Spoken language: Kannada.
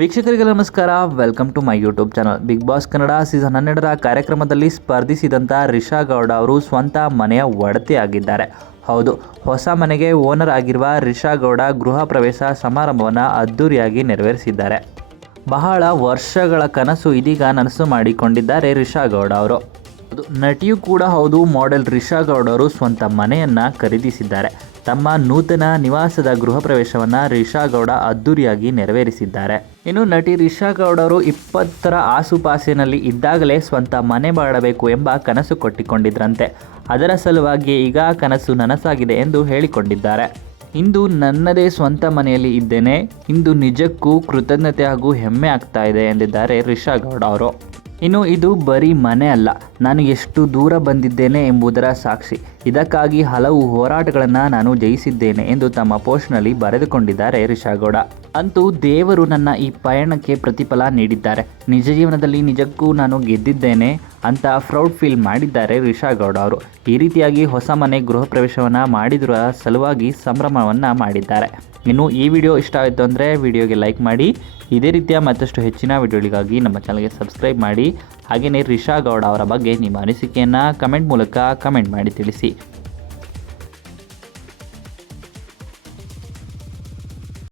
ವೀಕ್ಷಕರಿಗೆ ನಮಸ್ಕಾರ. Welcome to my YouTube channel. Big boss Kannada season 12ರ ಕಾರ್ಯಕ್ರಮದಲ್ಲಿ ಸ್ಪರ್ಧಿಸಿದಂಥ ರಿಷಾ ಗೌಡ ಅವರು ಸ್ವಂತ ಮನೆಯ ಒಡತಿಯಾಗಿದ್ದಾರೆ. ಹೌದು, ಹೊಸ ಮನೆಗೆ ಓನರ್ ಆಗಿರುವ ರಿಷಾ ಗೌಡ ಗೃಹ ಪ್ರವೇಶ ಸಮಾರಂಭವನ್ನು ಅದ್ದೂರಿಯಾಗಿ ನೆರವೇರಿಸಿದ್ದಾರೆ. ಬಹಳ ವರ್ಷಗಳ ಕನಸು ಇದೀಗ ನನಸು ಮಾಡಿಕೊಂಡಿದ್ದಾರೆ ರಿಷಾ ಗೌಡ ಅವರು. ನಟಿಯೂ ಕೂಡ ಹೌದು. ಮಾಡೆಲ್ ರಿಷಾ ಗೌಡ ಅವರು ಸ್ವಂತ ಮನೆಯನ್ನು ಖರೀದಿಸಿದ್ದಾರೆ. ತಮ್ಮ ನೂತನ ನಿವಾಸದ ಗೃಹ ಪ್ರವೇಶವನ್ನು ರಿಷಾ ಗೌಡ ಅದ್ದೂರಿಯಾಗಿ ನೆರವೇರಿಸಿದ್ದಾರೆ. ಇನ್ನು ನಟಿ ರಿಷಾ ಗೌಡ ಅವರು 20ರ ಆಸುಪಾಸಿನಲ್ಲಿ ಇದ್ದಾಗಲೇ ಸ್ವಂತ ಮನೆ ಮಾಡಬೇಕು ಎಂಬ ಕನಸು ಕಟ್ಟಿಕೊಂಡಿದ್ರಂತೆ. ಅದರ ಸಲುವಾಗಿ ಈಗ ಕನಸು ನನಸಾಗಿದೆ ಎಂದು ಹೇಳಿಕೊಂಡಿದ್ದಾರೆ. ಇಂದು ನನ್ನದೇ ಸ್ವಂತ ಮನೆಯಲ್ಲಿ ಇದ್ದೇನೆ. ಇಂದು ನಿಜಕ್ಕೂ ಕೃತಜ್ಞತೆ ಹಾಗೂ ಹೆಮ್ಮೆ ಆಗ್ತಾ ಇದೆ ಎಂದಿದ್ದಾರೆ ರಿಷಾ ಗೌಡ ಅವರು. ಇನ್ನು ಇದು ಬರೀ ಮನೆ ಅಲ್ಲ, ನಾನು ಎಷ್ಟು ದೂರ ಬಂದಿದ್ದೇನೆ ಎಂಬುದರ ಸಾಕ್ಷಿ. ಇದಕ್ಕಾಗಿ ಹಲವು ಹೋರಾಟಗಳನ್ನು ನಾನು ಜಯಿಸಿದ್ದೇನೆ ಎಂದು ತಮ್ಮ ಪೋಸ್ಟ್ನಲ್ಲಿ ಬರೆದುಕೊಂಡಿದ್ದಾರೆ ರಿಷಾ ಗೌಡ. ಅಂತೂ ದೇವರು ನನ್ನ ಈ ಪಯಣಕ್ಕೆ ಪ್ರತಿಫಲ ನೀಡಿದ್ದಾರೆ. ನಿಜ ಜೀವನದಲ್ಲಿ ನಿಜಕ್ಕೂ ನಾನು ಗೆದ್ದಿದ್ದೇನೆ ಅಂತ ಪ್ರೌಡ್ ಫೀಲ್ ಮಾಡಿದ್ದಾರೆ ರಿಷಾ ಗೌಡ ಅವರು. ಈ ರೀತಿಯಾಗಿ ಹೊಸ ಮನೆ ಗೃಹ ಪ್ರವೇಶವನ್ನು ಮಾಡಿರುವ ಸಲುವಾಗಿ ಸಂಭ್ರಮವನ್ನು ಮಾಡಿದ್ದಾರೆ. ಇನ್ನು ಈ ವಿಡಿಯೋ ಇಷ್ಟ ಆಯಿತು ಅಂದರೆ ವಿಡಿಯೋಗೆ ಲೈಕ್ ಮಾಡಿ. ಇದೇ ರೀತಿಯ ಮತ್ತಷ್ಟು ಹೆಚ್ಚಿನ ವಿಡಿಯೋಗಳಿಗಾಗಿ ನಮ್ಮ ಚಾನಲ್ಗೆ ಸಬ್ಸ್ಕ್ರೈಬ್ ಮಾಡಿ. ಹಾಗೆಯೇ ರಿಷಾ ಗೌಡ ಅವರ ಬಗ್ಗೆ ನಿಮ್ಮ ಅನಿಸಿಕೆಯನ್ನು ಕಮೆಂಟ್ ಮೂಲಕ ಕಮೆಂಟ್ ಮಾಡಿ ತಿಳಿಸಿ.